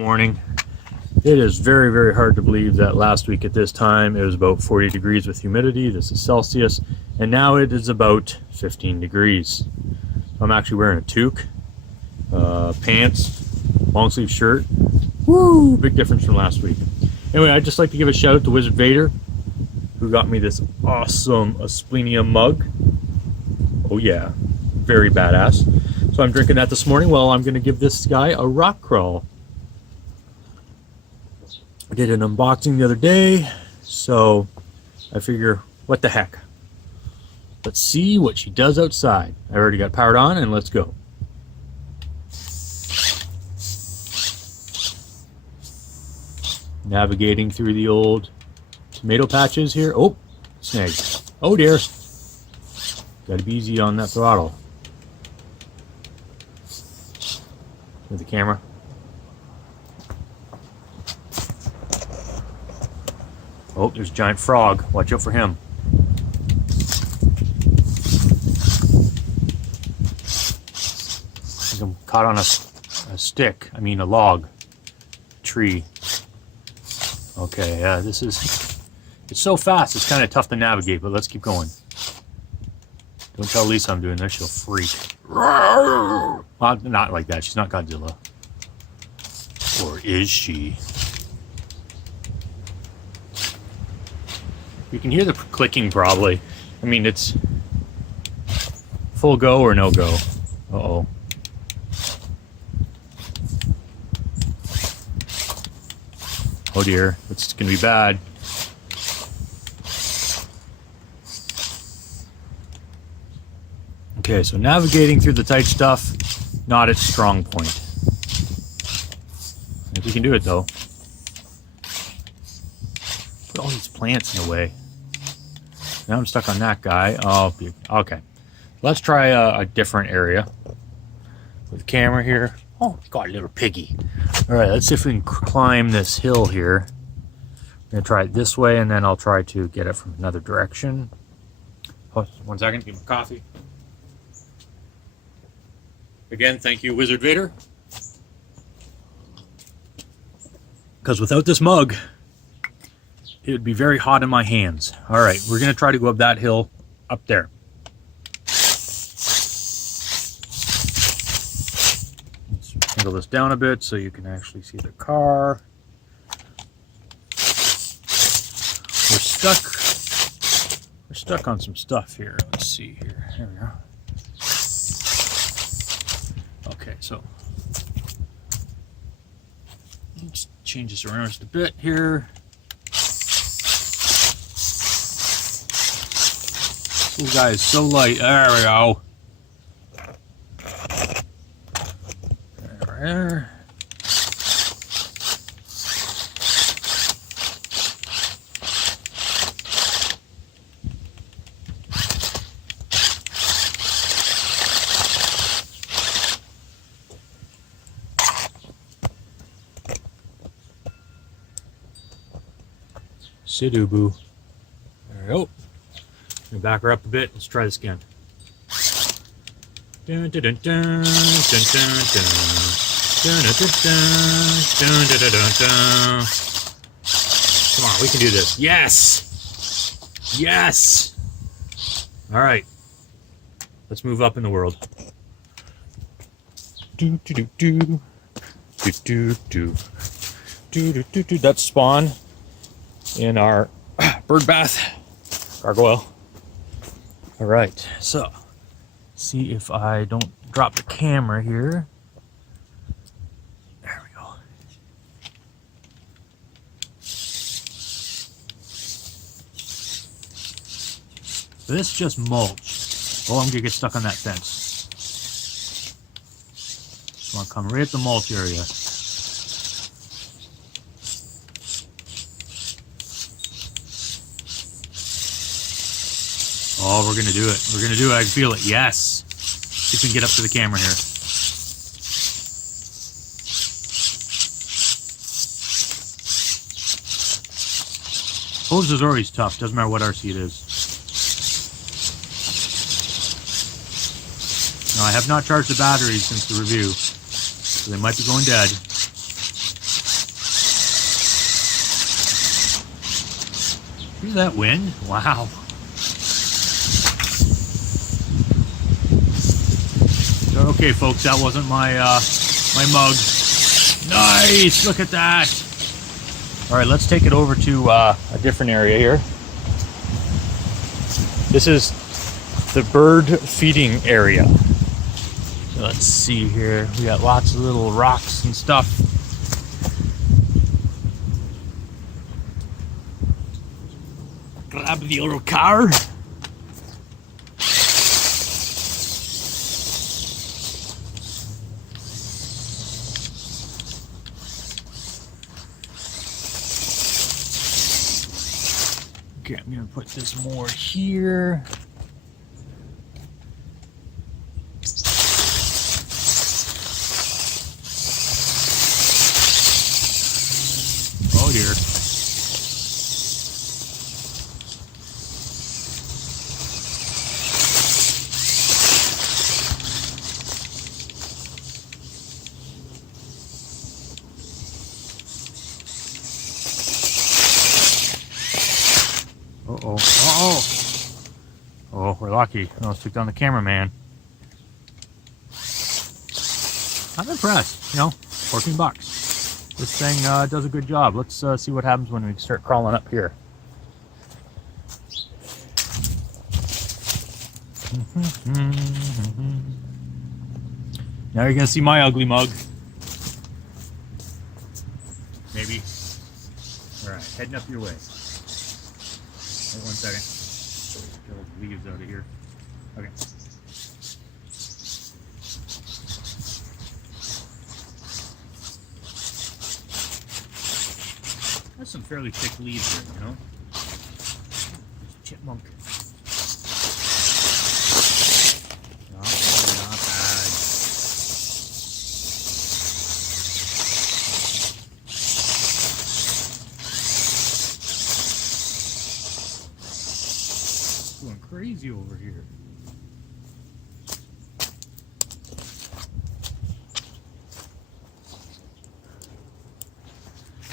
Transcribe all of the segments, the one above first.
morning. It is very, very hard to believe that last week at this time it was about 40 degrees with humidity. This is Celsius, and now it is about 15 degrees. I'm actually wearing a toque, pants, long sleeve shirt. Woo! Big difference from last week. Anyway, I'd just like to give a shout out to Wizard Vader, who got me this awesome Asplenium mug. Oh yeah, very badass. So I'm drinking that this morning. Well, I'm going to give this guy a rock crawl. I did an unboxing the other day, so I figure, what the heck? Let's see what she does outside. I already got powered on, and let's go. Navigating through the old tomato patches here. Oh, snagged. Oh dear. Gotta be easy on that throttle. With the camera. Oh, there's a giant frog. Watch out for him. I think I'm caught on a stick. I mean a log. Tree. Okay, yeah, this is... It's so fast, it's kind of tough to navigate, but let's keep going. Don't tell Lisa I'm doing this, she'll freak. Well, not like that, she's not Godzilla. Or is she? You can hear the clicking probably. I mean, it's full go or no go. Uh-oh. Oh dear, it's gonna be bad. Okay, so navigating through the tight stuff, not its strong point. I think we can do it though. Put all these plants in the way. Now I'm stuck on that guy. Oh, okay. Let's try a different area. With the camera here. Oh, got a little piggy. Alright, let's see if we can climb this hill here. I'm going to try it this way, and then I'll try to get it from another direction. Oh, 1 second, give me coffee. Again, thank you, Wizard Vader. Because without this mug, it would be very hot in my hands. Alright, we're going to try to go up that hill up there. Let's angle this down a bit so you can actually see the car. We're stuck on some stuff here. Let's see here. There we go. Okay, so let's change this around just a bit here. This guy is so light. There we go. There. Sidubu. There we go. Back her up a bit. Let's try this again. Dun, dun, dun, dun, dun, dun, dun. Dun, dun, dun, dun, dun, dun, dun. Come on, we can do this. Yes! Yes! Alright. Let's move up in the world. Do, do, do, do. Do, do, do. Do, do, do, do. That's Spawn in our bird bath gargoyle. All right, so see if I don't drop the camera here. There we go. This just mulch. Oh, I'm gonna get stuck on that fence. Just want to come right at the mulch area. Oh, we're gonna do it. We're gonna do it. I can feel it. Yes. See if we can get up to the camera here. Hose is always tough. Doesn't matter what RC it is. Now, I have not charged the batteries since the review, so they might be going dead. Hear that wind? Wow. Okay, folks, that wasn't my my mug. Nice, look at that. All right, let's take it over to a different area here. This is the bird feeding area. So let's see here. We got lots of little rocks and stuff. Grab the little car. Okay, I'm gonna put this more here. Oh dear. Uh-oh. Uh-oh. Oh, we're lucky. I almost took down the cameraman. I'm impressed, you know, 14 bucks. This thing does a good job. Let's see what happens when we start crawling up here. Now you're gonna see my ugly mug. Maybe. All right, heading up your way. Wait 1 second. Get all the leaves out of here. Okay. That's some fairly thick leaves here, you know? Chipmunk. Not bad. Going crazy over here.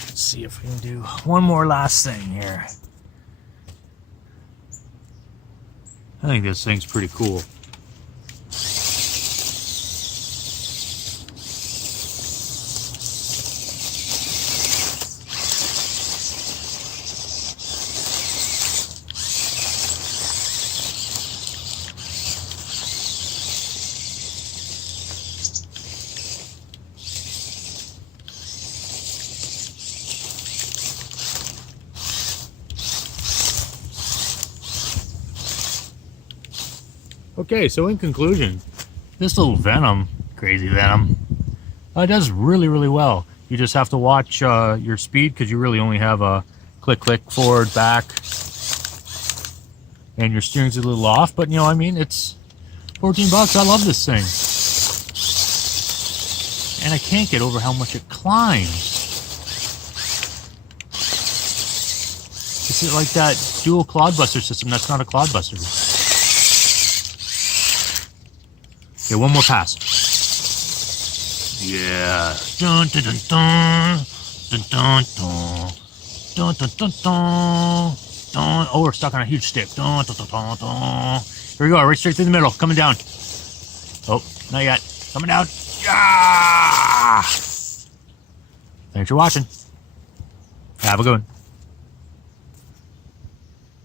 Let's see if we can do one more last thing here. I think this thing's pretty cool. Okay, so in conclusion, this little Venom, crazy Venom, does really, really well. You just have to watch your speed because you really only have a click, forward, back, and your steering's a little off. But you know, I mean, it's 14 bucks. I love this thing, and I can't get over how much it climbs. It's like that dual clodbuster system. That's not a clodbuster. Okay, one more pass. Yeah. Dun dun dun dun dun dun dun dun dun dun dun. Oh, we're stuck on a huge stick. Dun dun dun dun dun. Here we go, right straight through the middle. Coming down. Oh, not yet. Coming down. Yeah. Thanks for watching. Have a good one.